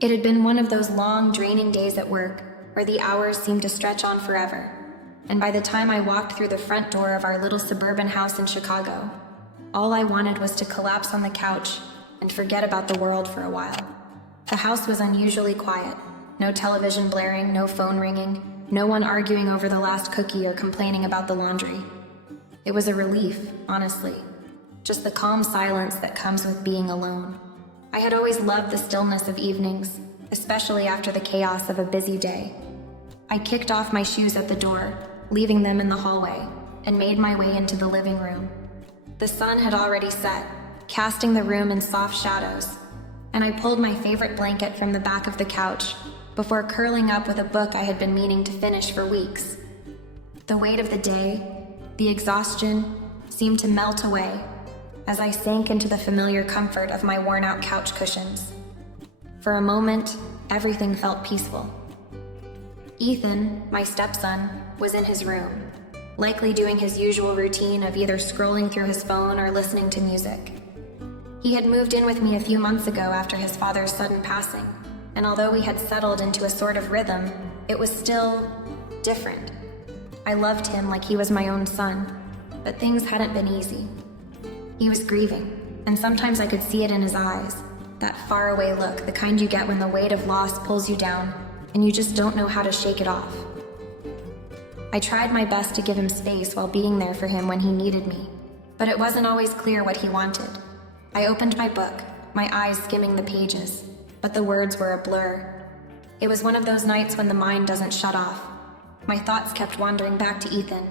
It had been one of those long, draining days at work where the hours seemed to stretch on forever, and by the time I walked through the front door of our little suburban house in Chicago, all I wanted was to collapse on the couch and forget about the world for a while. The house was unusually quiet. No television blaring, no phone ringing, no one arguing over the last cookie or complaining about the laundry. It was a relief, honestly. Just the calm silence that comes with being alone. I had always loved the stillness of evenings, especially after the chaos of a busy day. I kicked off my shoes at the door, leaving them in the hallway, and made my way into the living room. The sun had already set, casting the room in soft shadows, and I pulled my favorite blanket from the back of the couch before curling up with a book I had been meaning to finish for weeks. The weight of the day, the exhaustion, seemed to melt away as I sank into the familiar comfort of my worn-out couch cushions. For a moment, everything felt peaceful. Ethan, my stepson, was in his room, likely doing his usual routine of either scrolling through his phone or listening to music. He had moved in with me a few months ago after his father's sudden passing, and although we had settled into a sort of rhythm, it was still different. I loved him like he was my own son, but things hadn't been easy. He was grieving, and sometimes I could see it in his eyes, that faraway look, the kind you get when the weight of loss pulls you down, and you just don't know how to shake it off. I tried my best to give him space while being there for him when he needed me, but it wasn't always clear what he wanted. I opened my book, my eyes skimming the pages, but the words were a blur. It was one of those nights when the mind doesn't shut off. My thoughts kept wandering back to Ethan.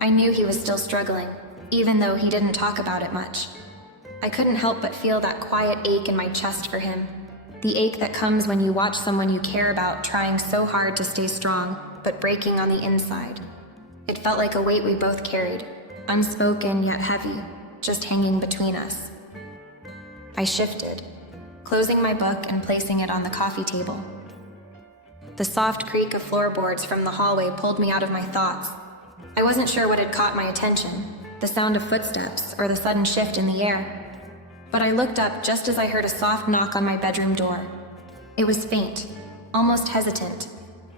I knew he was still struggling, even though he didn't talk about it much. I couldn't help but feel that quiet ache in my chest for him. The ache that comes when you watch someone you care about trying so hard to stay strong, but breaking on the inside. It felt like a weight we both carried, unspoken yet heavy, just hanging between us. I shifted, closing my book and placing it on the coffee table. The soft creak of floorboards from the hallway pulled me out of my thoughts. I wasn't sure what had caught my attention, the sound of footsteps or the sudden shift in the air. But I looked up just as I heard a soft knock on my bedroom door. It was faint, almost hesitant,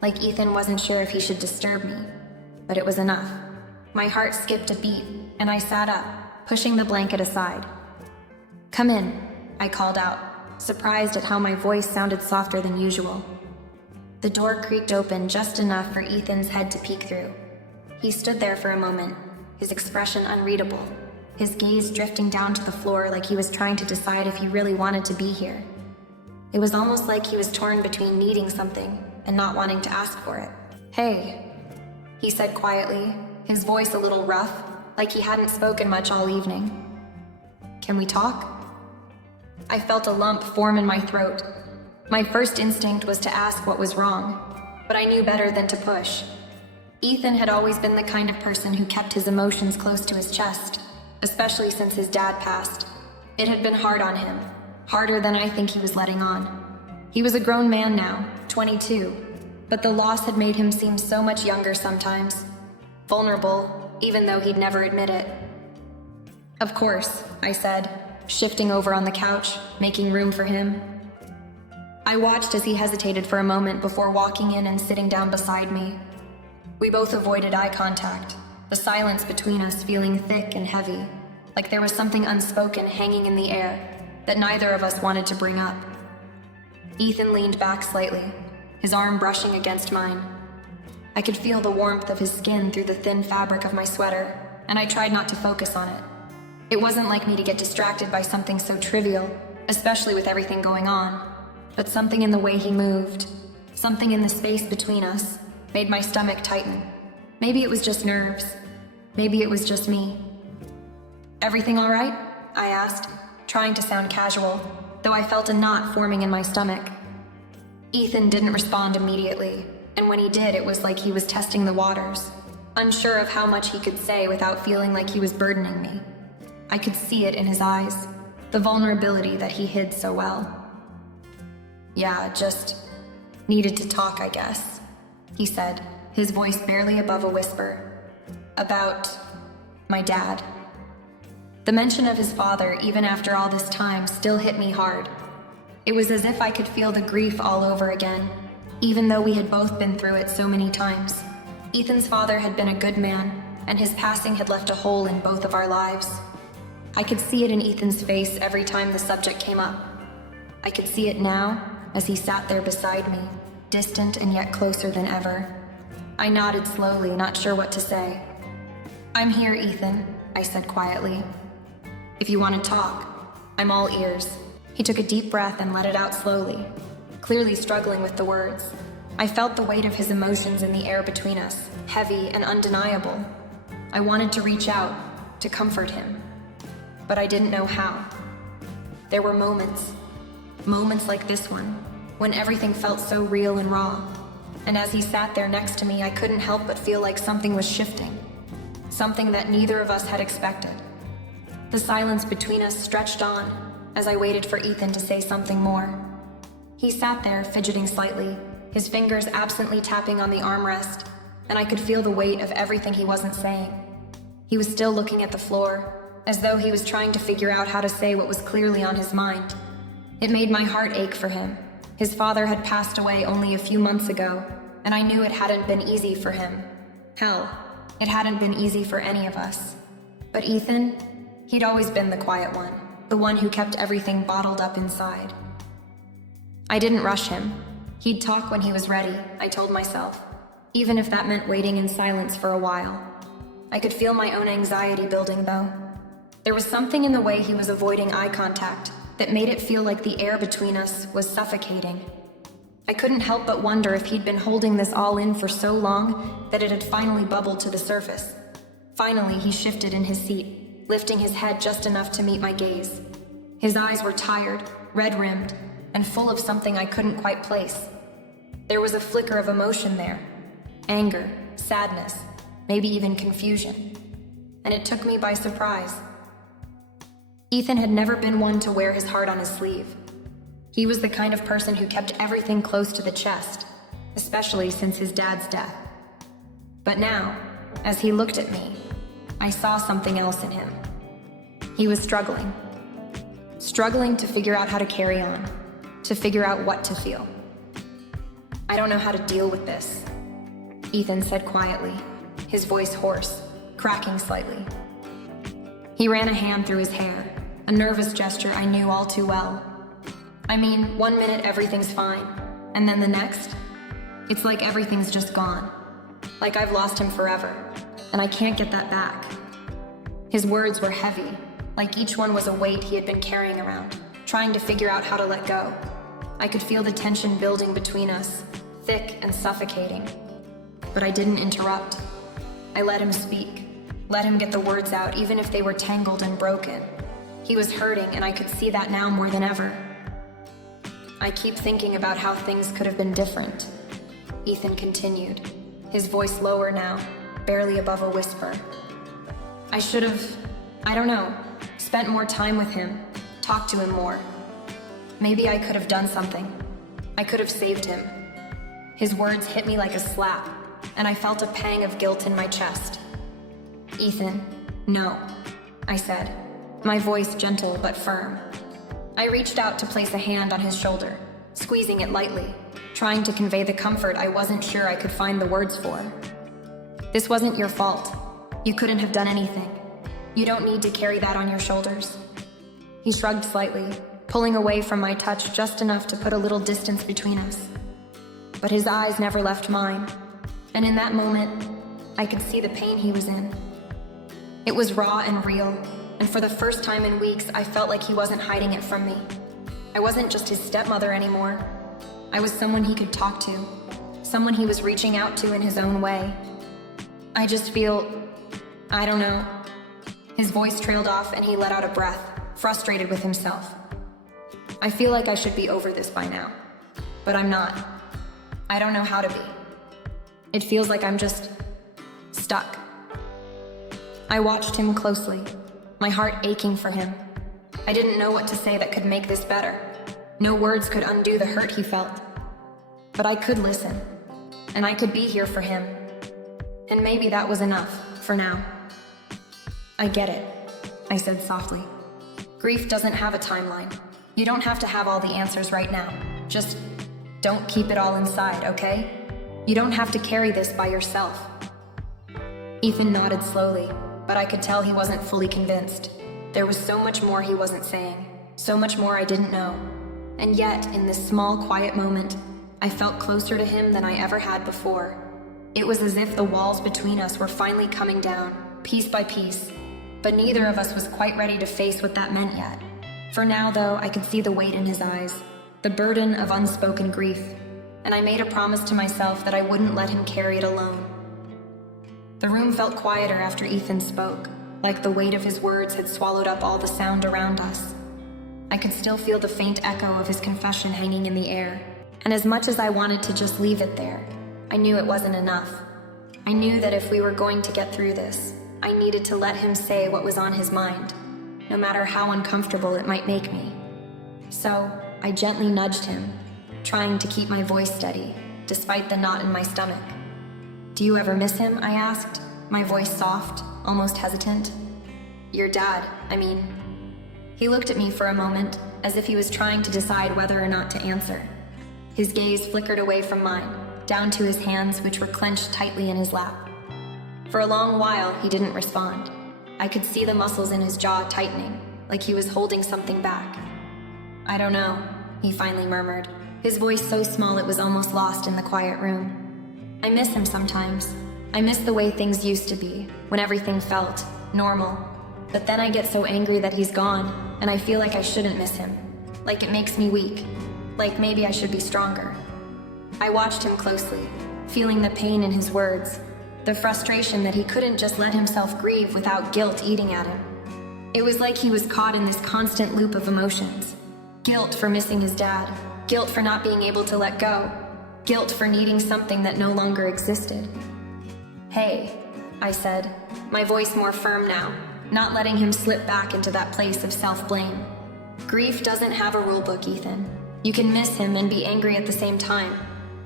like Ethan wasn't sure if he should disturb me. But it was enough. My heart skipped a beat, and I sat up, pushing the blanket aside. "Come in," I called out, surprised at how my voice sounded softer than usual. The door creaked open just enough for Ethan's head to peek through. He stood there for a moment, his expression unreadable, his gaze drifting down to the floor like he was trying to decide if he really wanted to be here. It was almost like he was torn between needing something and not wanting to ask for it. "Hey," he said quietly, his voice a little rough, like he hadn't spoken much all evening. "Can we talk?" I felt a lump form in my throat. My first instinct was to ask what was wrong, but I knew better than to push. Ethan had always been the kind of person who kept his emotions close to his chest, especially since his dad passed. It had been hard on him, harder than I think he was letting on. He was a grown man now, 22, but the loss had made him seem so much younger sometimes, vulnerable, even though he'd never admit it. "Of course," I said, shifting over on the couch, making room for him. I watched as he hesitated for a moment before walking in and sitting down beside me. We both avoided eye contact, the silence between us feeling thick and heavy, like there was something unspoken hanging in the air that neither of us wanted to bring up. Ethan leaned back slightly, his arm brushing against mine. I could feel the warmth of his skin through the thin fabric of my sweater, and I tried not to focus on it. It wasn't like me to get distracted by something so trivial, especially with everything going on, but something in the way he moved, something in the space between us, made my stomach tighten. Maybe it was just nerves. Maybe it was just me. "Everything all right?" I asked, trying to sound casual, though I felt a knot forming in my stomach. Ethan didn't respond immediately, and when he did, it was like he was testing the waters, unsure of how much he could say without feeling like he was burdening me. I could see it in his eyes, the vulnerability that he hid so well. "Yeah, just needed to talk, I guess," he said, his voice barely above a whisper. "About my dad." The mention of his father, even after all this time, still hit me hard. It was as if I could feel the grief all over again, even though we had both been through it so many times. Ethan's father had been a good man, and his passing had left a hole in both of our lives. I could see it in Ethan's face every time the subject came up. I could see it now, as he sat there beside me, distant and yet closer than ever. I nodded slowly, not sure what to say. "I'm here, Ethan," I said quietly. "If you want to talk, I'm all ears." He took a deep breath and let it out slowly, clearly struggling with the words. I felt the weight of his emotions in the air between us, heavy and undeniable. I wanted to reach out, to comfort him, but I didn't know how. There were moments like this one, when everything felt so real and raw. And as he sat there next to me, I couldn't help but feel like something was shifting, something that neither of us had expected. The silence between us stretched on as I waited for Ethan to say something more. He sat there, fidgeting slightly, his fingers absently tapping on the armrest, and I could feel the weight of everything he wasn't saying. He was still looking at the floor, as though he was trying to figure out how to say what was clearly on his mind. It made my heart ache for him. His father had passed away only a few months ago, and I knew it hadn't been easy for him. Hell, it hadn't been easy for any of us. But Ethan, he'd always been the quiet one, the one who kept everything bottled up inside. I didn't rush him. He'd talk when he was ready, I told myself, even if that meant waiting in silence for a while. I could feel my own anxiety building, though. There was something in the way he was avoiding eye contact that made it feel like the air between us was suffocating. I couldn't help but wonder if he'd been holding this all in for so long that it had finally bubbled to the surface. Finally, he shifted in his seat, lifting his head just enough to meet my gaze. His eyes were tired, red-rimmed, and full of something I couldn't quite place. There was a flicker of emotion there. Anger, sadness, maybe even confusion. And it took me by surprise. Ethan had never been one to wear his heart on his sleeve. He was the kind of person who kept everything close to the chest, especially since his dad's death. But now, as he looked at me, I saw something else in him. He was struggling to figure out how to carry on, to figure out what to feel. "I don't know how to deal with this," Ethan said quietly, his voice hoarse, cracking slightly. He ran a hand through his hair, a nervous gesture I knew all too well. I mean, one minute everything's fine, and then the next, it's like everything's just gone. Like I've lost him forever, and I can't get that back. His words were heavy, like each one was a weight he had been carrying around, trying to figure out how to let go. I could feel the tension building between us, thick and suffocating. But I didn't interrupt. I let him speak, let him get the words out, even if they were tangled and broken. He was hurting, and I could see that now more than ever. "I keep thinking about how things could have been different," Ethan continued, his voice lower now, barely above a whisper. "I should have, spent more time with him, talked to him more. Maybe I could have done something. I could have saved him." His words hit me like a slap, and I felt a pang of guilt in my chest. "Ethan, no," I said, my voice gentle but firm. I reached out to place a hand on his shoulder, squeezing it lightly, trying to convey the comfort I wasn't sure I could find the words for. "This wasn't your fault. You couldn't have done anything. You don't need to carry that on your shoulders." He shrugged slightly, pulling away from my touch just enough to put a little distance between us. But his eyes never left mine, and in that moment, I could see the pain he was in. It was raw and real, and for the first time in weeks, I felt like he wasn't hiding it from me. I wasn't just his stepmother anymore. I was someone he could talk to, someone he was reaching out to in his own way. I just feel, His voice trailed off and he let out a breath, frustrated with himself. "I feel like I should be over this by now, but I'm not. I don't know how to be. It feels like I'm just stuck." I watched him closely, my heart aching for him. I didn't know what to say that could make this better. No words could undo the hurt he felt. But I could listen, and I could be here for him. And maybe that was enough, for now. "I get it," I said softly. "Grief doesn't have a timeline. You don't have to have all the answers right now. Just don't keep it all inside, okay? You don't have to carry this by yourself. Ethan nodded slowly, but I could tell he wasn't fully convinced. There was so much more he wasn't saying, so much more I didn't know. And yet, in this small, quiet moment, I felt closer to him than I ever had before. It was as if the walls between us were finally coming down, piece by piece. But neither of us was quite ready to face what that meant yet. For now, though, I could see the weight in his eyes, the burden of unspoken grief, and I made a promise to myself that I wouldn't let him carry it alone. The room felt quieter after Ethan spoke, like the weight of his words had swallowed up all the sound around us. I could still feel the faint echo of his confession hanging in the air, and as much as I wanted to just leave it there, I knew it wasn't enough. I knew that if we were going to get through this, I needed to let him say what was on his mind, no matter how uncomfortable it might make me. So, I gently nudged him, trying to keep my voice steady, despite the knot in my stomach. "Do you ever miss him?" I asked, my voice soft, almost hesitant. "Your dad, I mean." He looked at me for a moment, as if he was trying to decide whether or not to answer. His gaze flickered away from mine, down to his hands, which were clenched tightly in his lap. For a long while, he didn't respond. I could see the muscles in his jaw tightening, like he was holding something back. "I don't know," he finally murmured, his voice so small it was almost lost in the quiet room. "I miss him sometimes. I miss the way things used to be, when everything felt normal. But then I get so angry that he's gone, and I feel like I shouldn't miss him. Like it makes me weak. Like maybe I should be stronger." I watched him closely, feeling the pain in his words, the frustration that he couldn't just let himself grieve without guilt eating at him. It was like he was caught in this constant loop of emotions. Guilt for missing his dad, guilt for not being able to let go, guilt for needing something that no longer existed. "Hey," I said, my voice more firm now, not letting him slip back into that place of self-blame. "Grief doesn't have a rule book, Ethan. You can miss him and be angry at the same time.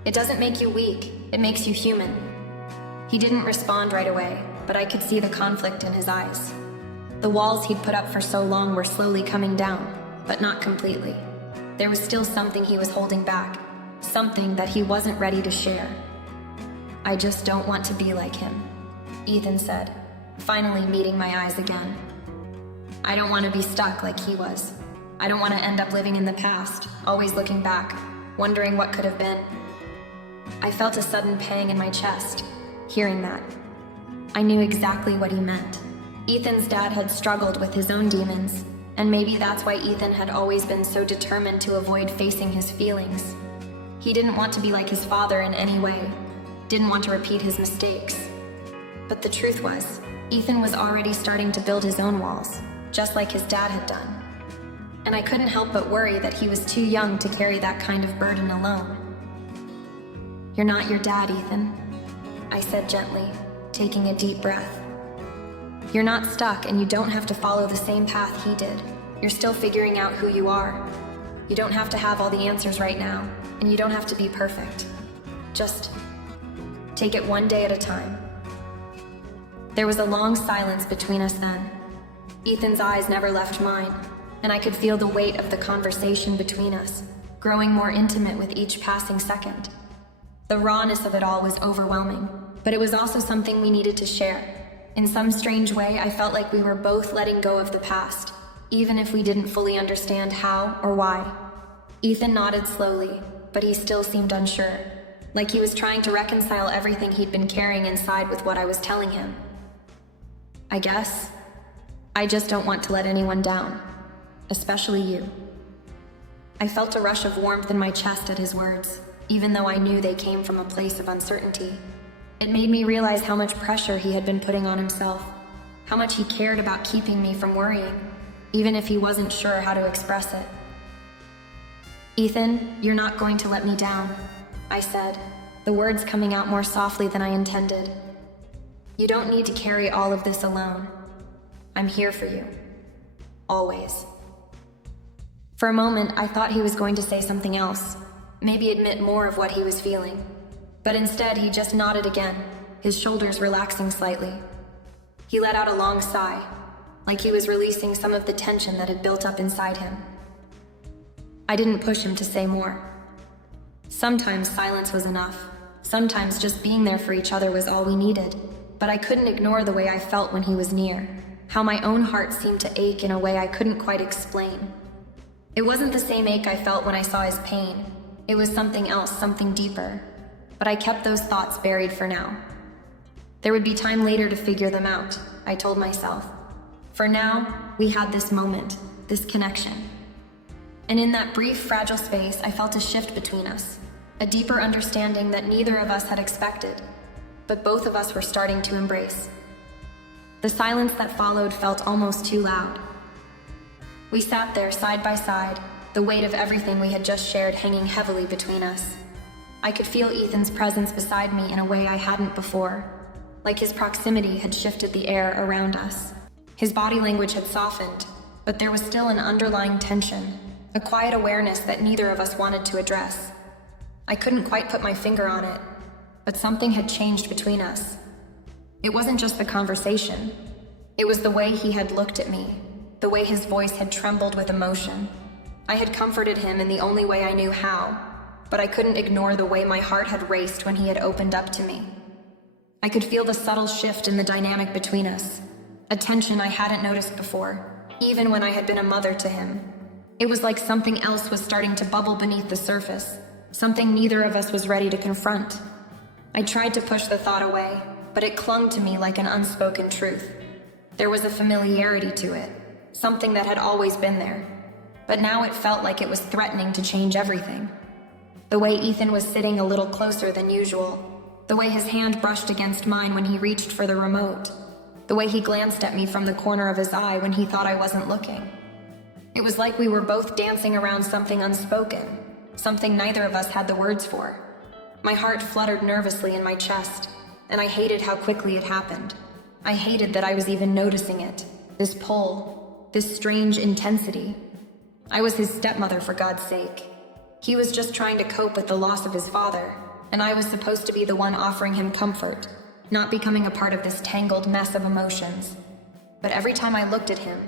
It doesn't make you weak, it makes you human." He didn't respond right away, but I could see the conflict in his eyes. The walls he'd put up for so long were slowly coming down, but not completely. There was still something he was holding back, something that he wasn't ready to share. "I just don't want to be like him," Ethan said, finally meeting my eyes again. "I don't want to be stuck like he was. I don't want to end up living in the past, always looking back, wondering what could have been." I felt a sudden pang in my chest, hearing that. I knew exactly what he meant. Ethan's dad had struggled with his own demons, and maybe that's why Ethan had always been so determined to avoid facing his feelings. He didn't want to be like his father in any way, didn't want to repeat his mistakes. But the truth was, Ethan was already starting to build his own walls, just like his dad had done. And I couldn't help but worry that he was too young to carry that kind of burden alone. "You're not your dad, Ethan," I said gently, taking a deep breath. "You're not stuck, and you don't have to follow the same path he did. You're still figuring out who you are. You don't have to have all the answers right now, and you don't have to be perfect. Just take it one day at a time." There was a long silence between us then. Ethan's eyes never left mine, and I could feel the weight of the conversation between us, growing more intimate with each passing second. The rawness of it all was overwhelming, but it was also something we needed to share. In some strange way, I felt like we were both letting go of the past, even if we didn't fully understand how or why. Ethan nodded slowly, but he still seemed unsure, like he was trying to reconcile everything he'd been carrying inside with what I was telling him. "I guess I just don't want to let anyone down, especially you." I felt a rush of warmth in my chest at his words, even though I knew they came from a place of uncertainty. It made me realize how much pressure he had been putting on himself, how much he cared about keeping me from worrying, even if he wasn't sure how to express it. "Ethan, you're not going to let me down," I said, the words coming out more softly than I intended. "You don't need to carry all of this alone. I'm here for you. Always." For a moment, I thought he was going to say something else, maybe admit more of what he was feeling. But instead, he just nodded again, his shoulders relaxing slightly. He let out a long sigh, like he was releasing some of the tension that had built up inside him. I didn't push him to say more. Sometimes silence was enough. Sometimes just being there for each other was all we needed. But I couldn't ignore the way I felt when he was near, how my own heart seemed to ache in a way I couldn't quite explain. It wasn't the same ache I felt when I saw his pain. It was something else, something deeper. But I kept those thoughts buried for now. There would be time later to figure them out, I told myself. For now, we had this moment, this connection. And in that brief, fragile space, I felt a shift between us, a deeper understanding that neither of us had expected, but both of us were starting to embrace. The silence that followed felt almost too loud. We sat there side by side, the weight of everything we had just shared hanging heavily between us. I could feel Ethan's presence beside me in a way I hadn't before, like his proximity had shifted the air around us. His body language had softened, but there was still an underlying tension, a quiet awareness that neither of us wanted to address. I couldn't quite put my finger on it, but something had changed between us. It wasn't just the conversation. It was the way he had looked at me, the way his voice had trembled with emotion. I had comforted him in the only way I knew how, but I couldn't ignore the way my heart had raced when he had opened up to me. I could feel the subtle shift in the dynamic between us, a tension I hadn't noticed before, even when I had been a mother to him. It was like something else was starting to bubble beneath the surface, something neither of us was ready to confront. I tried to push the thought away, but it clung to me like an unspoken truth. There was a familiarity to it, something that had always been there, but now it felt like it was threatening to change everything. The way Ethan was sitting a little closer than usual, the way his hand brushed against mine when he reached for the remote, the way he glanced at me from the corner of his eye when he thought I wasn't looking. It was like we were both dancing around something unspoken, something neither of us had the words for. My heart fluttered nervously in my chest, and I hated how quickly it happened. I hated that I was even noticing it, this pull, this strange intensity. I was his stepmother, for God's sake. He was just trying to cope with the loss of his father, and I was supposed to be the one offering him comfort, not becoming a part of this tangled mess of emotions. But every time I looked at him,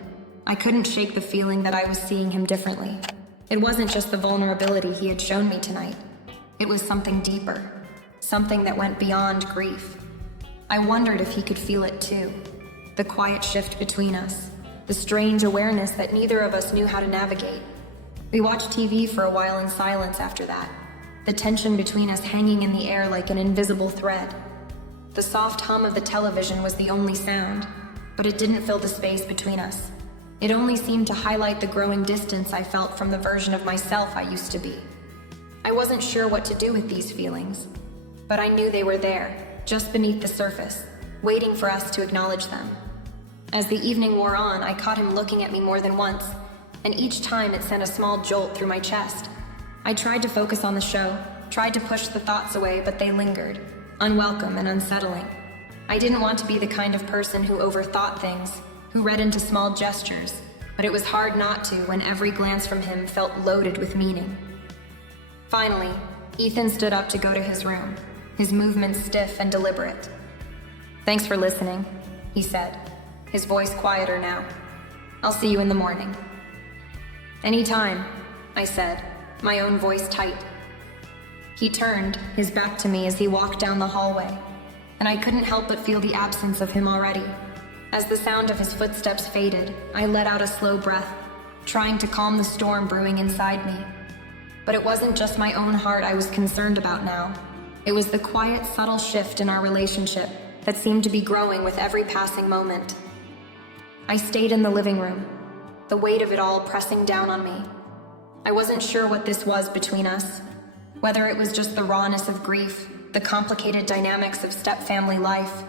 I couldn't shake the feeling that I was seeing him differently. It wasn't just the vulnerability he had shown me tonight. It was something deeper, something that went beyond grief. I wondered if he could feel it too, the quiet shift between us, the strange awareness that neither of us knew how to navigate. We watched TV for a while in silence after that, the tension between us hanging in the air like an invisible thread. The soft hum of the television was the only sound, but it didn't fill the space between us. It only seemed to highlight the growing distance I felt from the version of myself I used to be. I wasn't sure what to do with these feelings, but I knew they were there, just beneath the surface, waiting for us to acknowledge them. As the evening wore on, I caught him looking at me more than once, and each time it sent a small jolt through my chest. I tried to focus on the show, tried to push the thoughts away, but they lingered, unwelcome and unsettling. I didn't want to be the kind of person who overthought things, who read into small gestures, but it was hard not to when every glance from him felt loaded with meaning. Finally, Ethan stood up to go to his room, his movements stiff and deliberate. "Thanks for listening," he said, his voice quieter now. "I'll see you in the morning." "Anytime," I said, my own voice tight. He turned, his back to me as he walked down the hallway, and I couldn't help but feel the absence of him already. As the sound of his footsteps faded, I let out a slow breath, trying to calm the storm brewing inside me. But it wasn't just my own heart I was concerned about now. It was the quiet, subtle shift in our relationship that seemed to be growing with every passing moment. I stayed in the living room, the weight of it all pressing down on me. I wasn't sure what this was between us, whether it was just the rawness of grief, the complicated dynamics of step-family life,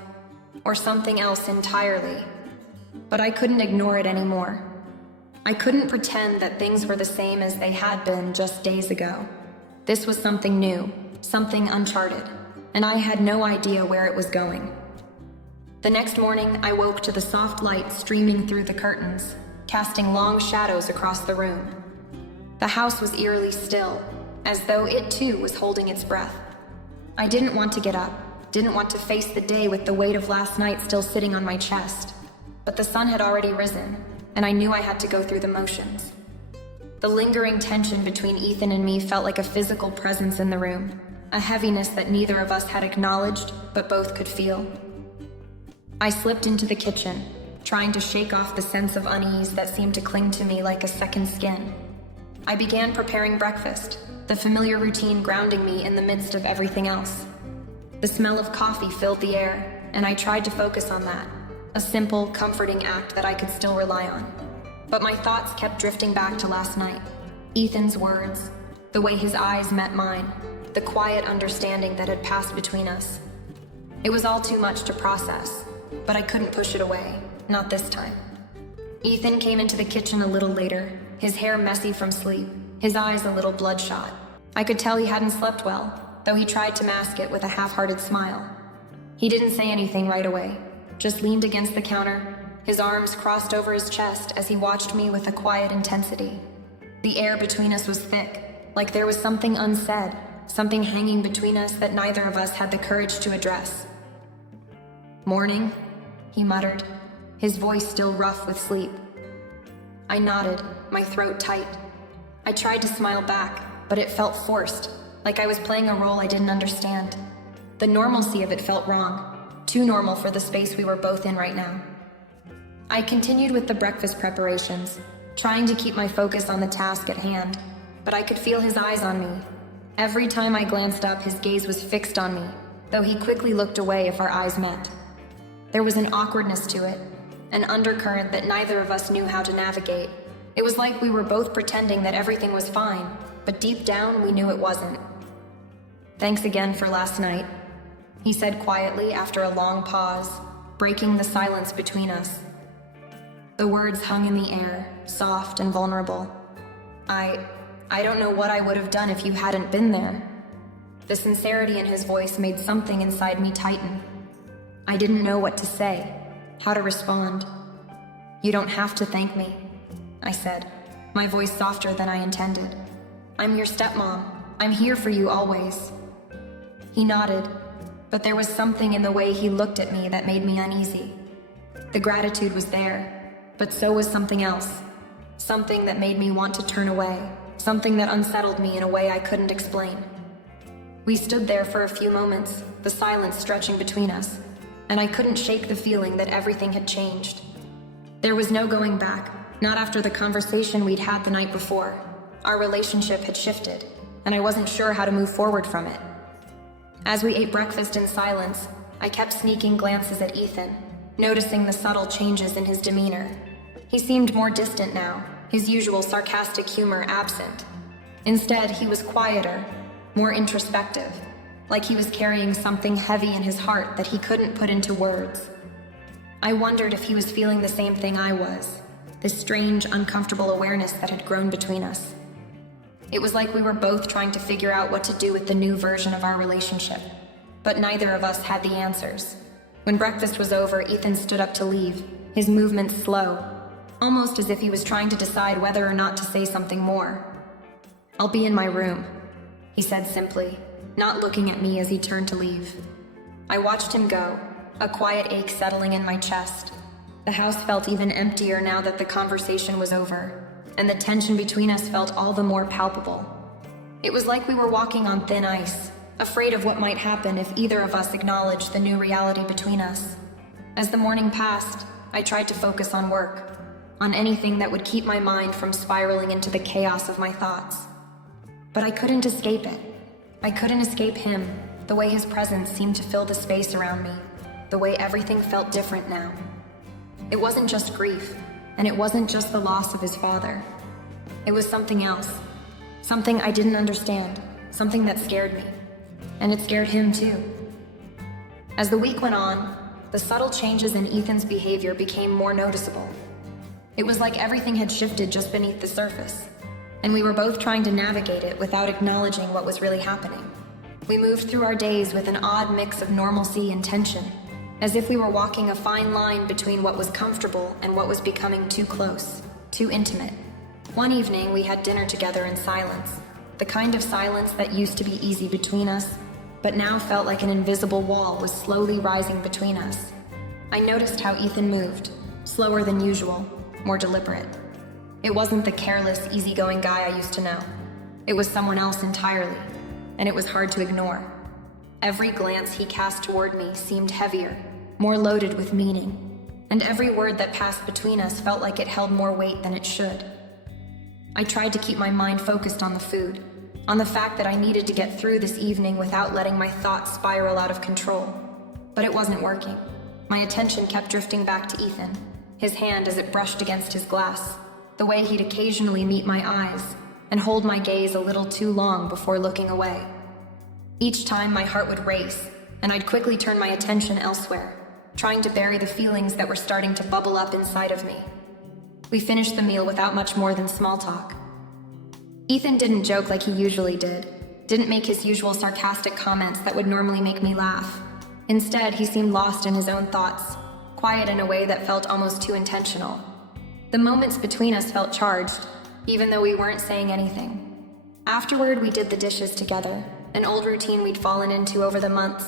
or something else entirely. But I couldn't ignore it anymore. I couldn't pretend that things were the same as they had been just days ago. This was something new, something uncharted, and I had no idea where it was going. The next morning, I woke to the soft light streaming through the curtains, casting long shadows across the room. The house was eerily still, as though it too was holding its breath. I didn't want to get up, didn't want to face the day with the weight of last night still sitting on my chest. But the sun had already risen, and I knew I had to go through the motions. The lingering tension between Ethan and me felt like a physical presence in the room, a heaviness that neither of us had acknowledged, but both could feel. I slipped into the kitchen, trying to shake off the sense of unease that seemed to cling to me like a second skin. I began preparing breakfast, the familiar routine grounding me in the midst of everything else. The smell of coffee filled the air, and I tried to focus on that, a simple, comforting act that I could still rely on. But my thoughts kept drifting back to last night. Ethan's words, the way his eyes met mine, the quiet understanding that had passed between us. It was all too much to process, but I couldn't push it away, not this time. Ethan came into the kitchen a little later, his hair messy from sleep, his eyes a little bloodshot. I could tell he hadn't slept well, though he tried to mask it with a half-hearted smile. He didn't say anything right away, just leaned against the counter, his arms crossed over his chest as he watched me with a quiet intensity. The air between us was thick, like there was something unsaid, something hanging between us that neither of us had the courage to address. "Morning," he muttered, his voice still rough with sleep. I nodded, my throat tight. I tried to smile back, but it felt forced, like I was playing a role I didn't understand. The normalcy of it felt wrong, too normal for the space we were both in right now. I continued with the breakfast preparations, trying to keep my focus on the task at hand, but I could feel his eyes on me. Every time I glanced up, his gaze was fixed on me, though he quickly looked away if our eyes met. There was an awkwardness to it, an undercurrent that neither of us knew how to navigate. It was like we were both pretending that everything was fine, but deep down we knew it wasn't. "Thanks again for last night," he said quietly after a long pause, breaking the silence between us. The words hung in the air, soft and vulnerable. I don't know what I would have done if you hadn't been there." The sincerity in his voice made something inside me tighten. I didn't know what to say, how to respond. "You don't have to thank me," I said, my voice softer than I intended. "I'm your stepmom. I'm here for you always." He nodded, but there was something in the way he looked at me that made me uneasy. The gratitude was there, but so was something else. Something that made me want to turn away, something that unsettled me in a way I couldn't explain. We stood there for a few moments, the silence stretching between us, and I couldn't shake the feeling that everything had changed. There was no going back, not after the conversation we'd had the night before. Our relationship had shifted, and I wasn't sure how to move forward from it. As we ate breakfast in silence, I kept sneaking glances at Ethan, noticing the subtle changes in his demeanor. He seemed more distant now, his usual sarcastic humor absent. Instead, he was quieter, more introspective, like he was carrying something heavy in his heart that he couldn't put into words. I wondered if he was feeling the same thing I was, this strange, uncomfortable awareness that had grown between us. It was like we were both trying to figure out what to do with the new version of our relationship, but neither of us had the answers. When breakfast was over, Ethan stood up to leave, his movements slow, almost as if he was trying to decide whether or not to say something more. "I'll be in my room," he said simply, not looking at me as he turned to leave. I watched him go, a quiet ache settling in my chest. The house felt even emptier now that the conversation was over, and the tension between us felt all the more palpable. It was like we were walking on thin ice, afraid of what might happen if either of us acknowledged the new reality between us. As the morning passed, I tried to focus on work, on anything that would keep my mind from spiraling into the chaos of my thoughts. But I couldn't escape it. I couldn't escape him, the way his presence seemed to fill the space around me, the way everything felt different now. It wasn't just grief, and it wasn't just the loss of his father. It was something else, something I didn't understand, something that scared me, and it scared him too. As the week went on, the subtle changes in Ethan's behavior became more noticeable. It was like everything had shifted just beneath the surface, and we were both trying to navigate it without acknowledging what was really happening. We moved through our days with an odd mix of normalcy and tension, as if we were walking a fine line between what was comfortable and what was becoming too close, too intimate. One evening, we had dinner together in silence, the kind of silence that used to be easy between us, but now felt like an invisible wall was slowly rising between us. I noticed how Ethan moved, slower than usual, more deliberate. It wasn't the careless, easygoing guy I used to know. It was someone else entirely, and it was hard to ignore. Every glance he cast toward me seemed heavier, more loaded with meaning, and every word that passed between us felt like it held more weight than it should. I tried to keep my mind focused on the food, on the fact that I needed to get through this evening without letting my thoughts spiral out of control. But it wasn't working. My attention kept drifting back to Ethan, his hand as it brushed against his glass, the way he'd occasionally meet my eyes and hold my gaze a little too long before looking away. Each time my heart would race, and I'd quickly turn my attention elsewhere, trying to bury the feelings that were starting to bubble up inside of me. We finished the meal without much more than small talk. Ethan didn't joke like he usually didn't make his usual sarcastic comments that would normally make me laugh. Instead, he seemed lost in his own thoughts, quiet in a way that felt almost too intentional. The moments between us felt charged, even though we weren't saying anything. Afterward, we did the dishes together, an old routine we'd fallen into over the months.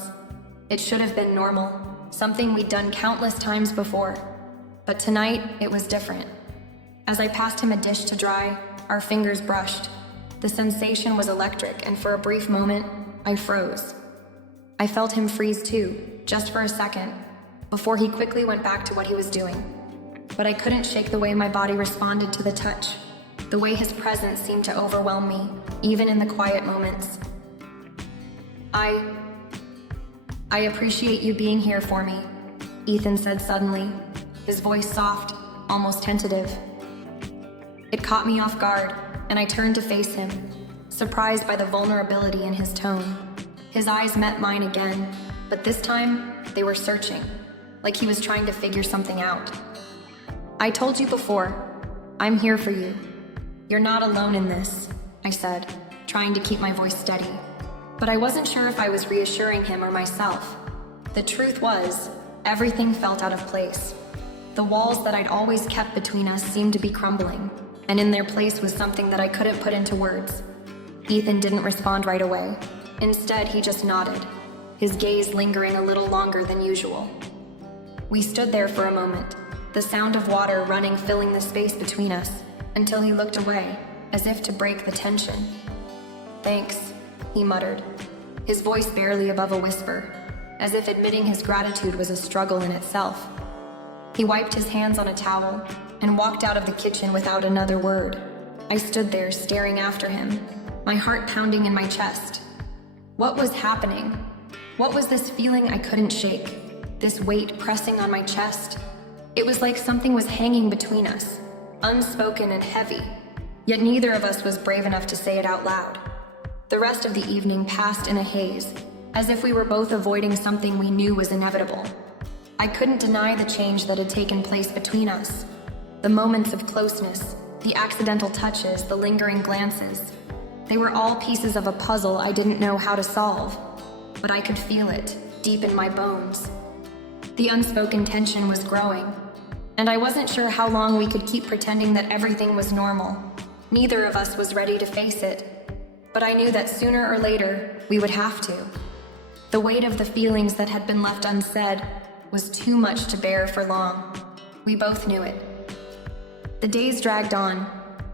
It should have been normal, something we'd done countless times before. But tonight, it was different. As I passed him a dish to dry, our fingers brushed. The sensation was electric, and for a brief moment, I froze. I felt him freeze too, just for a second, before he quickly went back to what he was doing. But I couldn't shake the way my body responded to the touch, the way his presence seemed to overwhelm me, even in the quiet moments. I appreciate you being here for me, Ethan said suddenly, his voice soft, almost tentative. It caught me off guard, and I turned to face him, surprised by the vulnerability in his tone. His eyes met mine again, but this time, they were searching, like he was trying to figure something out. I told you before, I'm here for you. You're not alone in this, I said, trying to keep my voice steady. But I wasn't sure if I was reassuring him or myself. The truth was, everything felt out of place. The walls that I'd always kept between us seemed to be crumbling, and in their place was something that I couldn't put into words. Ethan didn't respond right away. Instead, he just nodded, his gaze lingering a little longer than usual. We stood there for a moment, the sound of water running filling the space between us, until he looked away, as if to break the tension. Thanks, he muttered, his voice barely above a whisper, as if admitting his gratitude was a struggle in itself. He wiped his hands on a towel and walked out of the kitchen without another word. I stood there staring after him, my heart pounding in my chest. What was happening? What was this feeling I couldn't shake? This weight pressing on my chest? It was like something was hanging between us, unspoken and heavy, yet neither of us was brave enough to say it out loud. The rest of the evening passed in a haze, as if we were both avoiding something we knew was inevitable. I couldn't deny the change that had taken place between us. The moments of closeness, the accidental touches, the lingering glances. They were all pieces of a puzzle I didn't know how to solve, but I could feel it, deep in my bones. The unspoken tension was growing, and I wasn't sure how long we could keep pretending that everything was normal. Neither of us was ready to face it, but I knew that sooner or later, we would have to. The weight of the feelings that had been left unsaid was too much to bear for long. We both knew it. The days dragged on,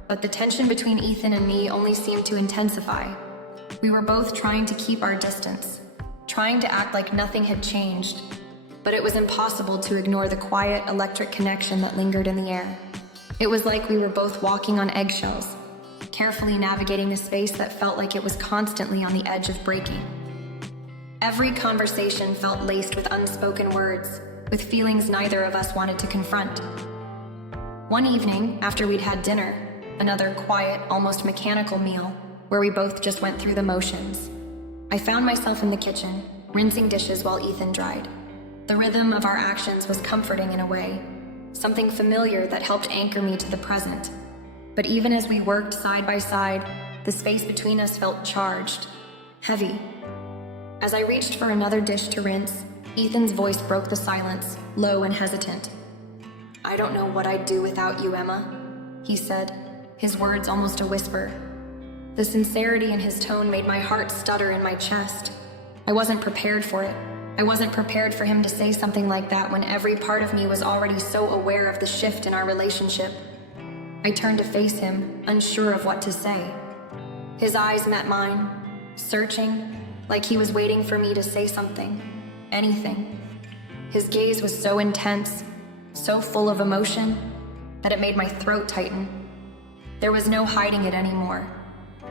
but the tension between Ethan and me only seemed to intensify. We were both trying to keep our distance, trying to act like nothing had changed, but it was impossible to ignore the quiet, electric connection that lingered in the air. It was like we were both walking on eggshells, carefully navigating a space that felt like it was constantly on the edge of breaking. Every conversation felt laced with unspoken words, with feelings neither of us wanted to confront. One evening, after we'd had dinner, another quiet, almost mechanical meal, where we both just went through the motions, I found myself in the kitchen, rinsing dishes while Ethan dried. The rhythm of our actions was comforting in a way, something familiar that helped anchor me to the present. But even as we worked side by side, the space between us felt charged, heavy. As I reached for another dish to rinse, Ethan's voice broke the silence, low and hesitant. "I don't know what I'd do without you, Emma," he said, his words almost a whisper. The sincerity in his tone made my heart stutter in my chest. I wasn't prepared for it. I wasn't prepared for him to say something like that when every part of me was already so aware of the shift in our relationship. I turned to face him, unsure of what to say. His eyes met mine, searching, like he was waiting for me to say something, anything. His gaze was so intense, so full of emotion, that it made my throat tighten. There was no hiding it anymore.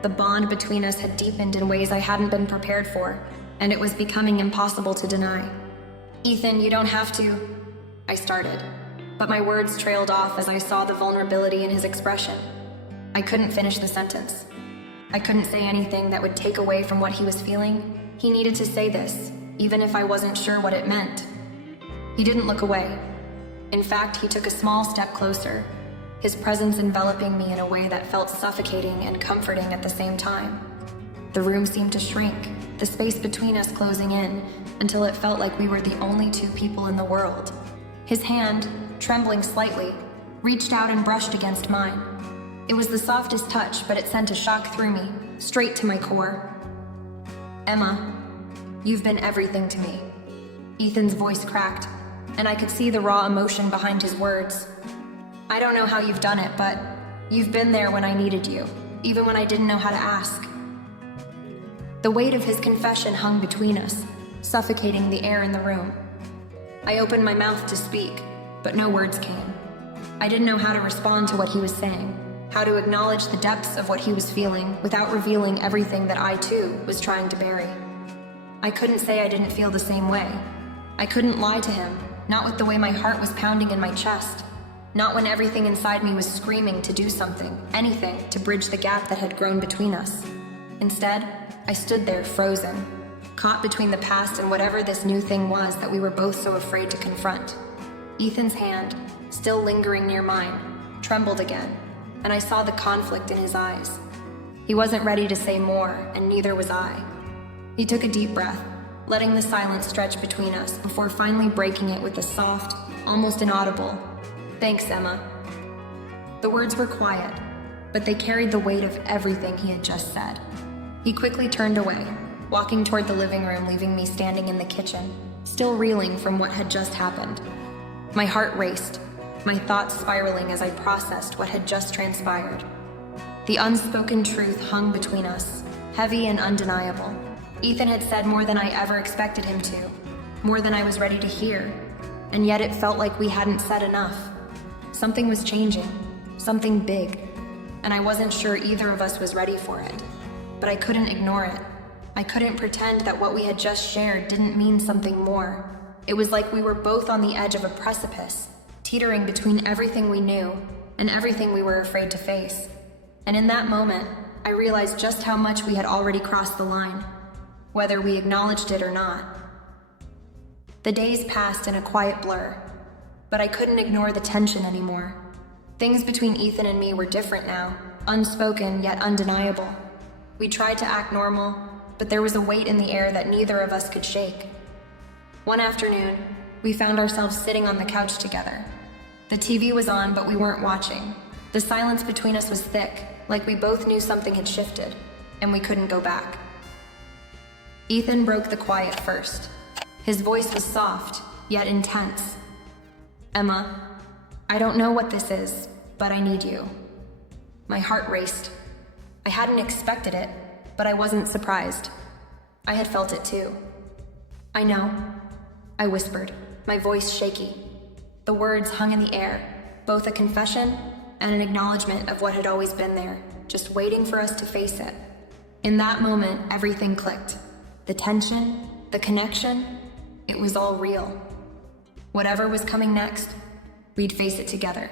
The bond between us had deepened in ways I hadn't been prepared for, and it was becoming impossible to deny. "Ethan, you don't have to," I started, but my words trailed off as I saw the vulnerability in his expression. I couldn't finish the sentence. I couldn't say anything that would take away from what he was feeling. He needed to say this, even if I wasn't sure what it meant. He didn't look away. In fact, he took a small step closer, his presence enveloping me in a way that felt suffocating and comforting at the same time. The room seemed to shrink, the space between us closing in, until it felt like we were the only two people in the world. His hand, trembling slightly, reached out and brushed against mine. It was the softest touch, but it sent a shock through me, straight to my core. "Emma, you've been everything to me." Ethan's voice cracked, and I could see the raw emotion behind his words. "I don't know how you've done it, but you've been there when I needed you, even when I didn't know how to ask." The weight of his confession hung between us, suffocating the air in the room. I opened my mouth to speak, but no words came. I didn't know how to respond to what he was saying, how to acknowledge the depths of what he was feeling without revealing everything that I, too, was trying to bury. I couldn't say I didn't feel the same way. I couldn't lie to him, not with the way my heart was pounding in my chest, not when everything inside me was screaming to do something, anything, to bridge the gap that had grown between us. Instead, I stood there frozen, caught between the past and whatever this new thing was that we were both so afraid to confront. Ethan's hand, still lingering near mine, trembled again, and I saw the conflict in his eyes. He wasn't ready to say more, and neither was I. He took a deep breath, letting the silence stretch between us before finally breaking it with a soft, almost inaudible, "Thanks, Emma." The words were quiet, but they carried the weight of everything he had just said. He quickly turned away, walking toward the living room, leaving me standing in the kitchen, still reeling from what had just happened. My heart raced, my thoughts spiraling as I processed what had just transpired. The unspoken truth hung between us, heavy and undeniable. Ethan had said more than I ever expected him to, more than I was ready to hear, and yet it felt like we hadn't said enough. Something was changing, something big, and I wasn't sure either of us was ready for it. But I couldn't ignore it. I couldn't pretend that what we had just shared didn't mean something more. It was like we were both on the edge of a precipice, teetering between everything we knew and everything we were afraid to face. And in that moment, I realized just how much we had already crossed the line, whether we acknowledged it or not. The days passed in a quiet blur, but I couldn't ignore the tension anymore. Things between Ethan and me were different now, unspoken yet undeniable. We tried to act normal, but there was a weight in the air that neither of us could shake. One afternoon, we found ourselves sitting on the couch together. The TV was on, but we weren't watching. The silence between us was thick, like we both knew something had shifted, and we couldn't go back. Ethan broke the quiet first. His voice was soft, yet intense. "Emma, I don't know what this is, but I need you." My heart raced. I hadn't expected it, but I wasn't surprised. I had felt it too. "I know," I whispered, my voice shaky. The words hung in the air, both a confession and an acknowledgement of what had always been there, just waiting for us to face it. In that moment, everything clicked. The tension, the connection, it was all real. Whatever was coming next, we'd face it together.